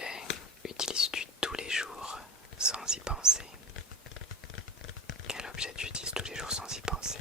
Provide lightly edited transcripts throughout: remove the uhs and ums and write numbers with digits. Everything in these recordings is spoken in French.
objet utilises-tu tous les jours sans y penser? Quel objet tu utilises tous les jours sans y penser?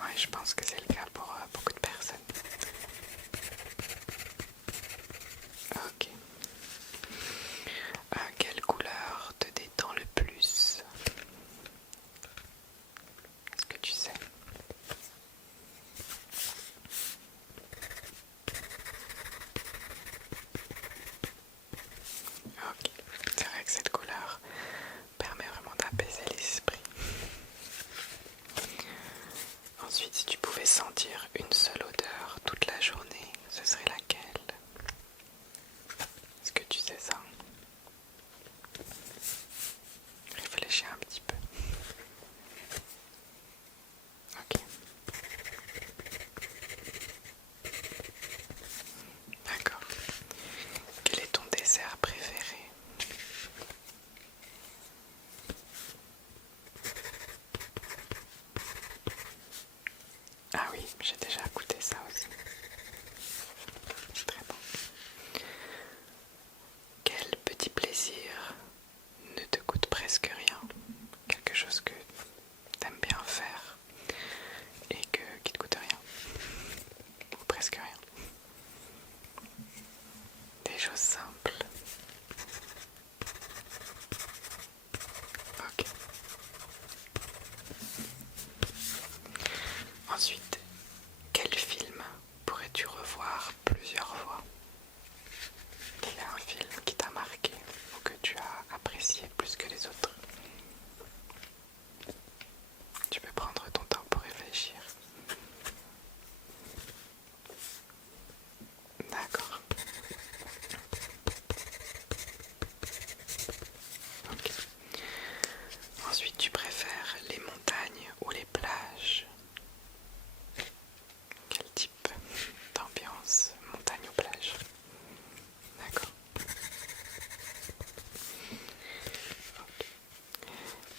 Ouais, je pense que c'est le cas pour beaucoup de personnes. Ok. Quelle couleur te détend le plus? Est-ce que tu sais? Ok. C'est vrai que cette couleur permet vraiment d'apaiser l'esprit. Ensuite, si tu pouvais sentir une seule odeur toute la journée, ce serait laquelle? Est-ce que tu sais ça? Réfléchis un petit peu. Ok. D'accord. Quel est ton dessert préféré? Ah oui, j'ai déjà goûté ça aussi. C'est très bon. Quel petit plaisir ne te coûte presque rien? Quelque chose que t'aimes bien faire et qui te coûte rien. Ou presque rien. Des choses simples. Ok. Ensuite, quel film pourrais-tu revoir plusieurs fois? Quel est un film qui t'a marqué ou que tu as apprécié plus que les autres? Tu peux prendre ton temps pour réfléchir. D'accord. Ok. Ensuite, tu préfères les montagnes ou les plages? Quel type d'ambiance, montagne ou plage? D'accord.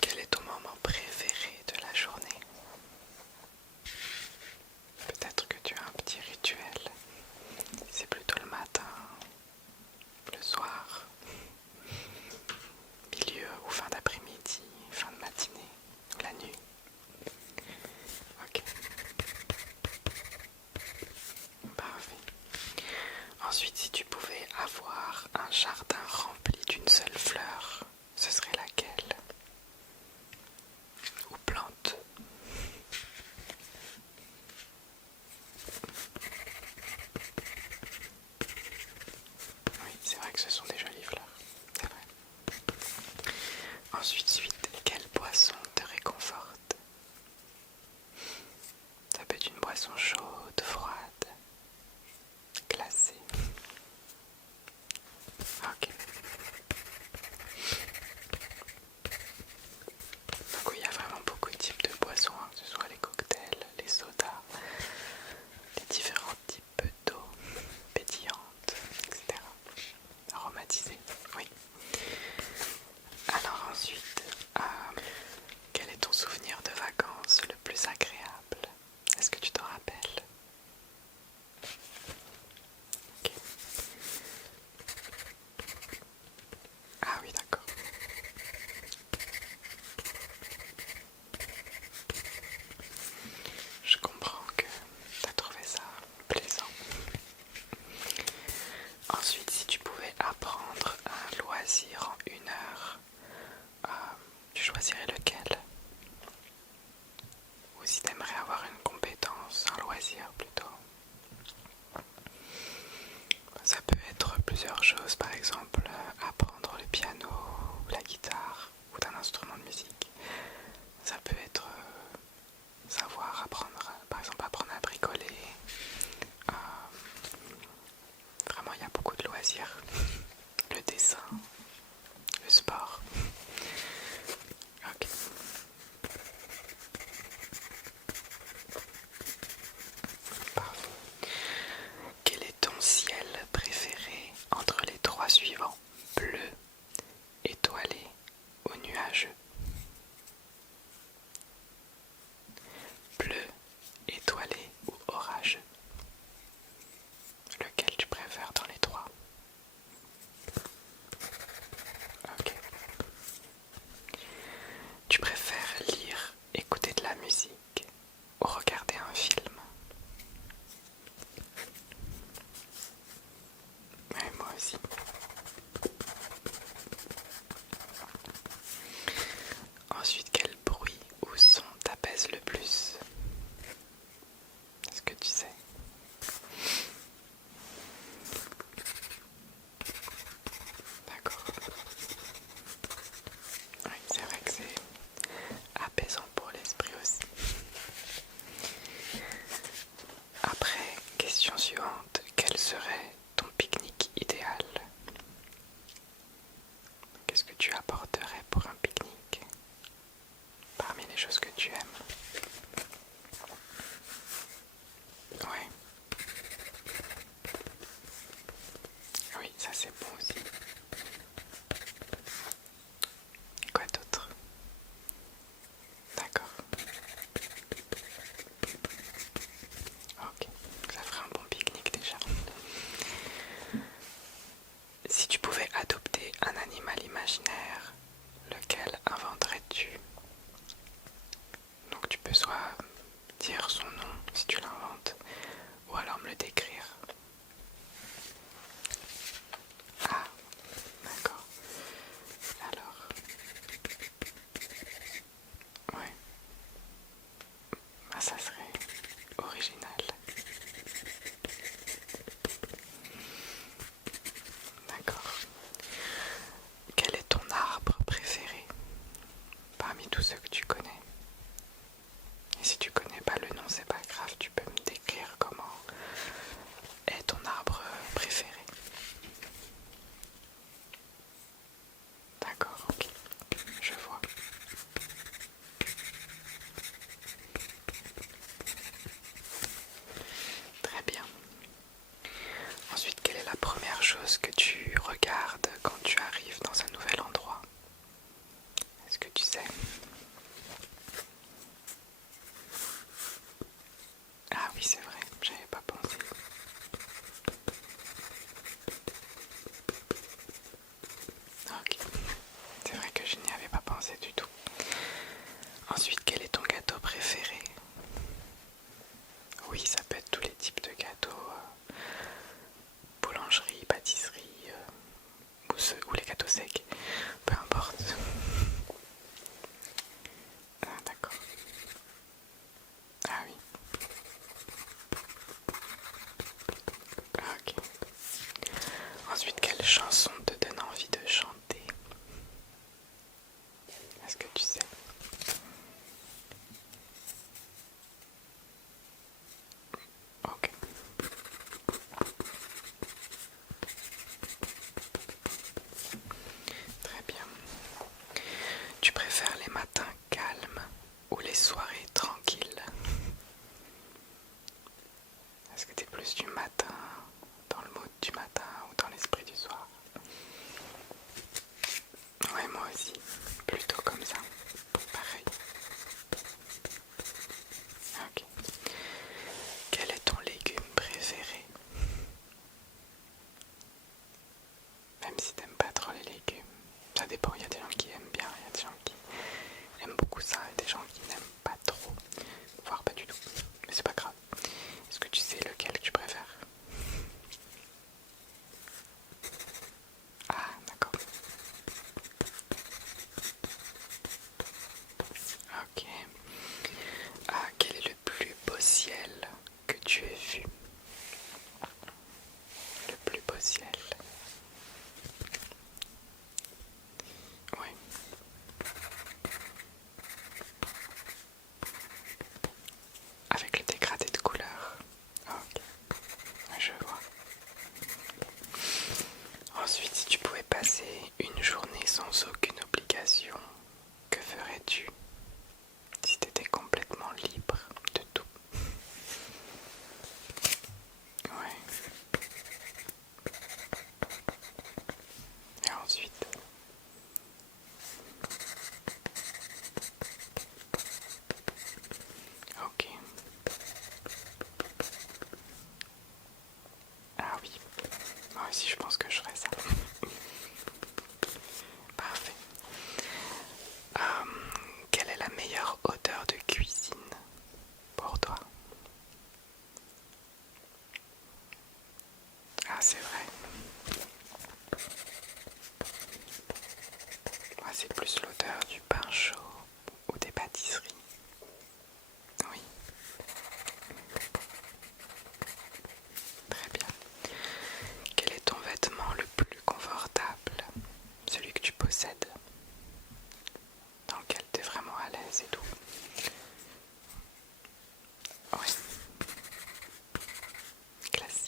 Quel est ton moment préféré de la journée? Peut-être que tu as un petit rituel. C'est plutôt le matin, le soir, milieu ou fin d'après-midi, fin de matinée, la nuit. Ok. Parfait. Ensuite, si tu pouvais avoir un jardin rempli d'une seule fleur, ce serait laquelle? Ou plante? Oui, c'est vrai que ce sont des jolies fleurs. C'est vrai. Ensuite, quelle boisson te réconforte? Ça peut être une boisson chaude, froide, glacée. Ok. Donc oui, il y a vraiment beaucoup de types de boissons, hein, que ce soit les cocktails, les sodas, les différents types d'eau pétillante, etc. Aromatisée, oui. Alors ensuite, quel est ton souvenir de vacances le plus agréable? Est-ce que tu t'en rappelles? Ok. Ah oui, d'accord. Je comprends que tu as trouvé ça plaisant. Ensuite, si tu pouvais apprendre un loisir en 1 heure, tu choisirais lequel? Ou si tu aimerais avoir une compétence, un loisir plutôt? Ça peut être plusieurs choses, par exemple apprendre le piano ou la guitare ou d'un instrument de musique. Ça peut être savoir apprendre, par exemple apprendre à bricoler. Euh, Vraiment, il y a beaucoup de loisirs. Le dessin, le sport. Ok. Parfait. Quel est ton ciel préféré entre les trois suivants? Bleu, étoilé ou nuageux? suivante, quel serait ton pique-nique idéal? Qu'est-ce que tu apporterais pour un pique-nique parmi les choses que tu aimes? Ouais. Oui, ça c'est bon aussi. Quoi d'autre? D'accord. Ok, ça ferait un bon pique-nique déjà. Si tu pouvais adopter un animal imaginaire, lequel inventerais-tu? Donc tu peux soit dire son nom si tu l'inventes, ou alors me le décrire. Ah, d'accord. Alors, ouais, bah, ça serait original. D'accord. Quel est ton arbre préféré parmi tous ceux que tu connais? Et si tu connais pas le nom, c'est pas grave, tu peux me décrire comment est ton arbre préféré. D'accord, ok, je vois. Très bien. Ensuite, quelle est la première chose que tu regardes quand tu arrives dans un nouvel endroit? Est-ce que tu sais? Ah oui, c'est vrai, j'avais pas pensé. Ok, c'est vrai que je n'y avais pas pensé du tout. Ensuite, quel est ton gâteau préféré? Oui, ça peut être tous les types de gâteaux, boulangerie, pâtisserie, ou les gâteaux secs, peu importe. Ah, d'accord. Ah oui. Ah, ok. Ensuite, quelle chanson te donne envie de chanter? Est-ce que tu sais? Ok. Très bien. Tu préfères les matins calmes ou les soirées tranquilles? Est-ce que t'es plus du matin, dans le mood du matin ou dans l'esprit du soir? Ouais, moi aussi. Plutôt comme ça. Pareil. Ok. Quel est ton légume préféré? Même si t'aimes pas trop les légumes. Ça dépend, il y a des gens qui aiment bien, il y a des gens qui aiment beaucoup ça et des gens qui n'aiment pas trop, voire pas du tout. Mais c'est pas grave. Est-ce que tu sais lequel tu préfères? Ah, d'accord. Ok. Ah, quel est le plus beau ciel que tu aies vu? Le plus beau ciel. Oui. Avec le dégradé de couleurs. Ok. Je vois. Ensuite, si tu pouvais passer une journée sans aucune obligation, que ferais-tu si tu étais complètement libre de tout? Ouais. Et ensuite? Ok. Ah oui. Moi aussi, je pense que je ferais ça. Parfait. Quelle est la meilleure odeur de cuisine pour toi? Ah, c'est vrai. Moi, c'est plus l'odeur du pain chaud ou des pâtisseries. Oui, très bien. Quel est ton vêtement le plus confortable? Celui que tu possèdes, dans lequel tu es vraiment à l'aise et tout. Oui, classique.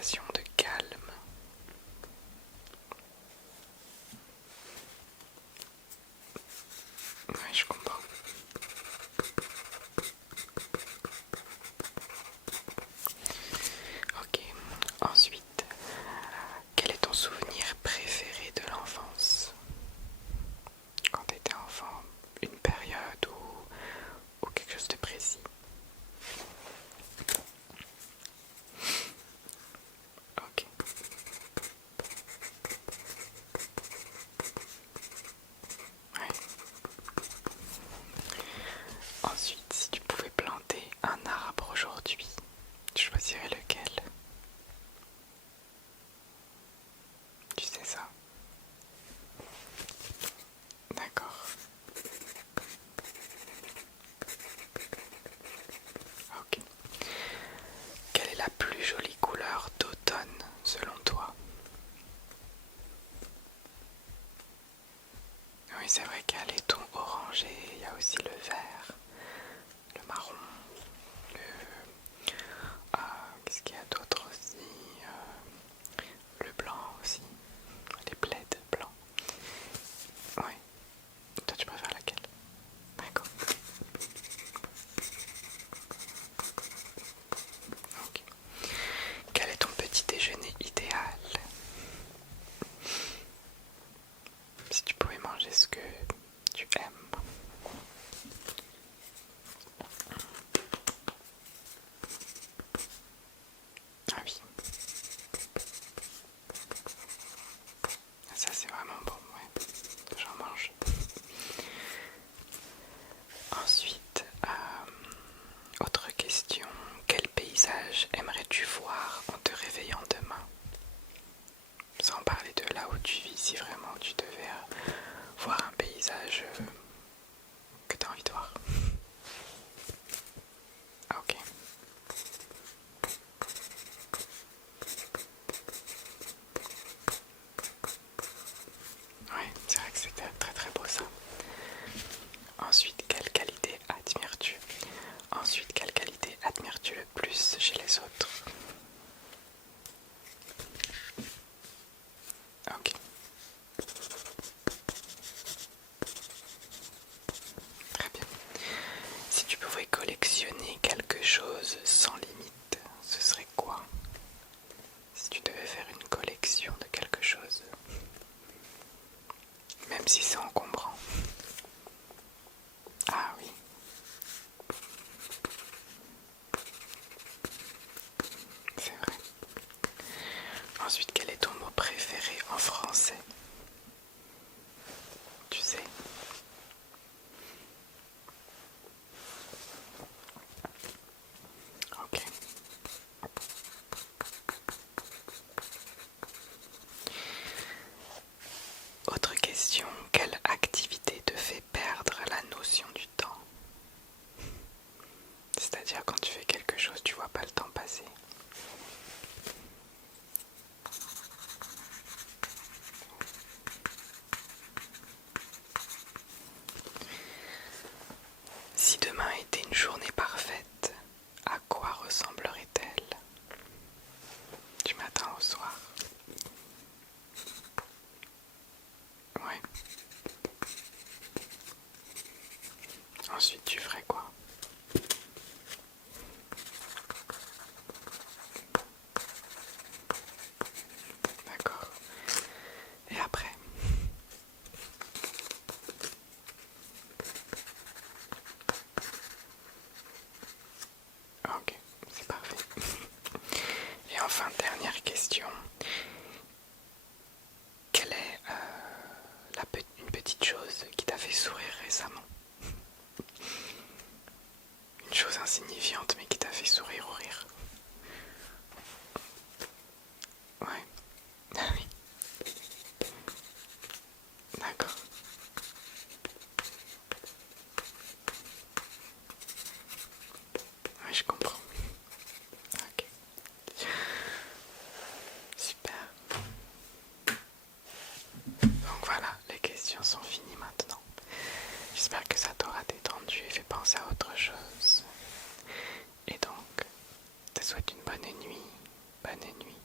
sensation de calme. Oui, je comprends. Ok, ensuite, quel est ton souvenir préféré de l'enfance? Quand tu étais enfant, une période ou quelque chose de précis? Ok. Ouais. Ensuite, si tu pouvais planter un arbre aujourd'hui, tu choisirais lequel? Tu sais ça? D'accord. Ok. Quelle est la plus jolie couleur d'automne selon toi? Oui, c'est vrai qu'il y a les tons orangés, il y a aussi le vert, le marron, le... qu'est-ce qu'il y a d'autre aussi? Le blanc aussi, les plaids blancs. Ouais, toi tu préfères laquelle? D'accord. Ok. Quel est ton petit déjeuner idéal? Si tu pouvais manger ce que tu aimes. Ah oui, ça c'est vraiment bon, ouais. J'en mange. Ensuite, autre question. Quel paysage aimerais-tu voir en te réveillant demain? Sans parler de là où tu vis, si vraiment tu devais voir un paysage que tu as envie de voir. Ah, ok. Ouais, c'est vrai que c'était très très beau ça. Ensuite, quelle qualité admires-tu? Ensuite, quelle qualité admires-tu le plus chez les autres? Ok, très bien. Si tu pouvais collectionner quelque chose sans limite, ce serait quoi? Si tu devais faire une collection de quelque chose, même si c'est encombrant. Ah oui, c'est vrai. Ensuite, quel est ton mot préféré en français? Tu sais? Ok. Autre question, quelle activité te fait perdre la notion du temps? C'est-à-dire quand tu fais quelque chose, tu vois pas le temps passer. Si demain était une journée parfaite, à quoi ressemblerait-elle? Du matin au soir. Ouais. Ensuite, tu ferais quoi? D'accord. Et après? Ok, c'est parfait. Et enfin, dernière question. Quelle est une petite chose qui t'a fait sourire récemment? Une chose insignifiante mais qui t'a fait sourire ou rire? Ouais. Ah oui. D'accord. Oui, je comprends. Ok. Super. Donc voilà, les questions sont finies maintenant. J'espère que ça t'aura détendu et fait penser à autre chose. Et donc, je te souhaite une bonne nuit. Bonne nuit.